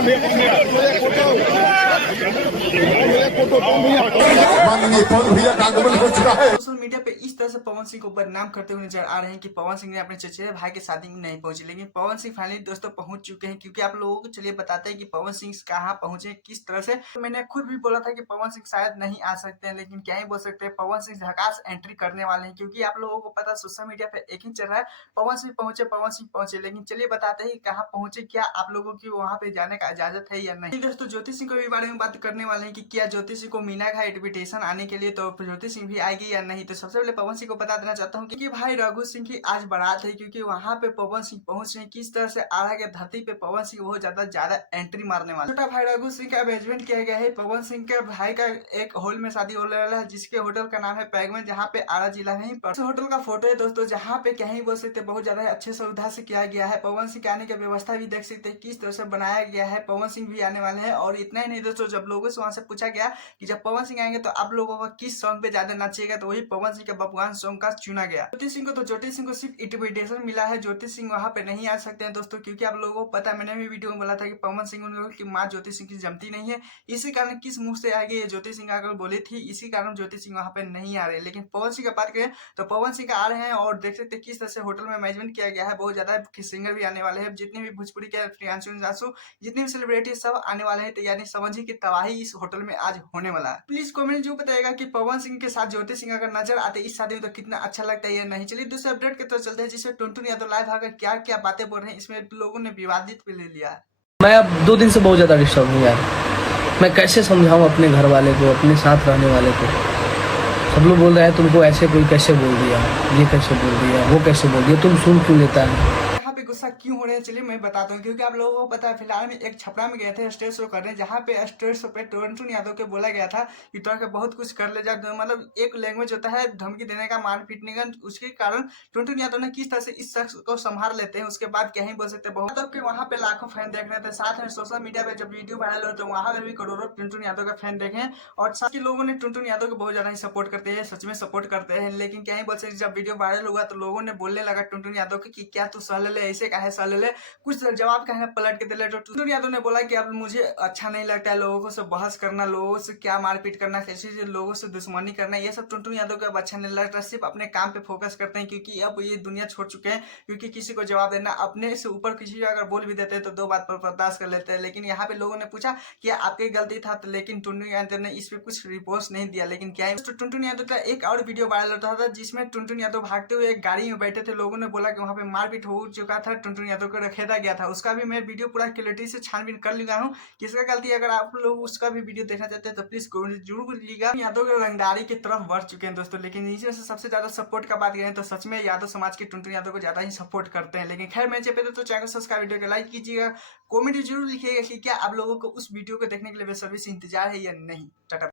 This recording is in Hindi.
सोशल मीडिया पे इस तरह से पवन सिंह को बदनाम करते हुए नजर आ रहे हैं कि पवन सिंह ने अपने चचेरे भाई की शादी में नहीं पहुंचे, लेकिन पवन सिंह फाइनली दोस्तों पहुंच चुके हैं। क्योंकि आप लोगों को चलिए बताते हैं कि पवन सिंह कहां पहुंचे, किस तरह से। तो मैंने खुद भी बोला था कि पवन सिंह शायद नहीं आ सकते हैं, लेकिन क्या ही बोल सकते हैं, पवन सिंह झकास एंट्री करने वाले हैं। क्योंकि आप लोगों को पता सोशल मीडिया पे एक ही चल रहा है, पवन सिंह पहुंचे। लेकिन चलिए बताते हैं कि कहाँ पहुंचे, क्या आप लोगों की वहां पे जाने का इजाजत है या नहीं। दोस्तों ज्योति सिंह के बारे में बात करने वाले हैं कि क्या ज्योति सिंह को मीना का इन्विटेशन आने के लिए, तो ज्योति सिंह भी आएगी या नहीं। तो सबसे पहले पवन सिंह को बता देना चाहता हूँ कि भाई रघु सिंह की आज बारात है, क्योंकि वहां पे पवन सिंह पहुंच रहे हैं। किस तरह से आरा के धरती पे पवन सिंह बहुत ज्यादा एंट्री मारने वाले। छोटा भाई रघु सिंह का अरेंजमेंट किया गया है। पवन सिंह के भाई का एक हॉल में शादी होने वाला है, जिसके होटल का नाम है पैगमन, जहाँ पे आरा जिला है। होटल का फोटो है दोस्तों, जहाँ पे कहीं बोल सकते बहुत ज्यादा अच्छे सुविधा से किया गया है। पवन सिंह के आने की व्यवस्था भी देख सकते हैं किस तरह से बनाया गया है। पवन सिंह भी आने वाले हैं। और इतना ही नहीं दोस्तों, जब लोगों से वहां से पूछा गया कि जब पवन सिंह आएंगे तो आप लोगों को किस सॉन्ग पे ज्यादा नाचिएगा, तो वही पवन सिंह के बबुआन सॉन्ग का चुना गया। ज्योति सिंह को सिर्फ इन्विटेशन मिला है, ज्योति सिंह वहां पे नहीं आ सकते हैं दोस्तों। क्योंकि आप लोगों को पता है, मैंने भी वीडियो में बोला था कि पवन सिंह की माँ ज्योति सिंह की जमती नहीं है। इसी कारण किस मुंह से आगे ये ज्योति सिंह आकर बोली थी, इसी कारण ज्योति सिंह वहां पे नहीं आ रहे। लेकिन पवन सिंह की बात करें तो पवन सिंह का आ रहे हैं। और देख सकते हैं किस तरह से होटल में मैनेजमेंट किया गया है। बहुत ज्यादा सिंगर भी आने वाले हैं, जितने भी भोजपुरी के प्रियांशु, जितने भी सेलिब्रिटी सब आने वाले हैं। तो यानी समझिए कि तबाही इस होटल में आज होने वाला है। प्लीज कमेंट जो बताएगा कि पवन सिंह के साथ ज्योति सिंह अगर नजर आते इस शादी में तो कितना अच्छा लगता है या नहीं। चलिए दूसरे अपडेट की तरफ चलते हैं, जिसमें टुनटुन यादव लाइव आकर क्या क्या बातें बोल रहे हैं, इसमें लोगों ने विवादित भी ले लिया है। मैं अब 2 दिन से बहुत ज़्यादा डिस्टर्ब हूँ यार। मैं कैसे समझाऊँ अपने घर वाले को, अपने साथ रहने वाले को। सब लोग बोल रहे हैं तुमको ऐसे कोई कैसे बोल दिया, ये कैसे बोल दिया, वो कैसे बोल दिया, तुम सुन क्यों लेता है। गुस्सा क्यों हो रहे हैं चलिए मैं बताता हूँ। क्योंकि आप लोगों को पता है, फिलहाल में एक छपरा में गए थे स्टेज शो करने, जहाँ पे स्टेज शो पे टुनटुन यादव के बोला गया था कि तो के बहुत कुछ कर ले जा। मतलब एक लैंग्वेज होता है धमकी देने का, मार पीटने का। उसके कारण टुनटुन यादव ने किस तरह से इस शख्स को संभाल लेते हैं, उसके बाद क्या ही बोल सकते हैं। बहुत यादव के वहाँ पे लाखों फैन देख रहे थे। साथ में सोशल मीडिया पे जब वीडियो वायरल हो तो वहाँ पे भी करोड़ों टुनटुन यादव का फैन देखे। और साथ ही लोगों ने टुनटुन यादव को बहुत ज्यादा ही सपोर्ट करते हैं, सच में सपोर्ट करते हैं। लेकिन क्या ही बोल सकते, जब वीडियो वायरल हुआ तो लोगों ने बोलने लगा टुनटुन यादव की क्या तू सह ले, ऐसे काहे सह ले। कुछ जवाब कहना पलट के दिले। तो टुनटुन यादव ने बोला कि अब मुझे अच्छा नहीं लगता है लोगों से बहस करना, लोगों से क्या मारपीट करना, कैसे लोगों से दुश्मनी करना, ये सब टुनटुन यादव को अब अच्छा नहीं लगता। सिर्फ अपने काम पे फोकस करते हैं, क्योंकि अब ये दुनिया छोड़ चुके हैं। क्योंकि किसी को जवाब देना, अपने से ऊपर किसी को अगर बोल भी देते हैं तो 2 बात पर बर्दाश्त कर लेते हैं। लेकिन यहाँ पे लोगों ने पूछा कि आपकी गलती था, तो लेकिन टुनटुन यादव ने इस पे कुछ रिपोर्ट नहीं दिया। लेकिन क्या है, टुनटुन यादव का एक और वीडियो वायरल होता था, जिसमें टुनटुन यादव भागते हुए एक गाड़ी में बैठे थे। लोगों ने बोला कि वहां पे मारपीट हो चुका था, टुनटुन यादव को रखेदा गया था। उसका भी मैं वीडियो पूरा क्लियरिटी से छानबीन कर लिया हूँ, किसका गलती है। अगर आप लोग उसका भी वीडियो देखना चाहते हैं तो प्लीज जरूर लीजिएगा। यादव के रंगदारी की तरफ बढ़ चुके हैं दोस्तों। लेकिन नीचे से सबसे ज्यादा सपोर्ट का बात करें तो सच में यादव समाज के टुनटुन यादव को ज्यादा ही सपोर्ट करते हैं। लेकिन खैर मैं चाहते तो चैनल सब्सक्राइब, वीडियो को लाइक कीजिएगा, कॉमेंट जरूर लिखिएगा कि क्या आप लोगों को उस वीडियो को देखने के लिए बेसब्री से इंतजार है या नहीं। टाटा।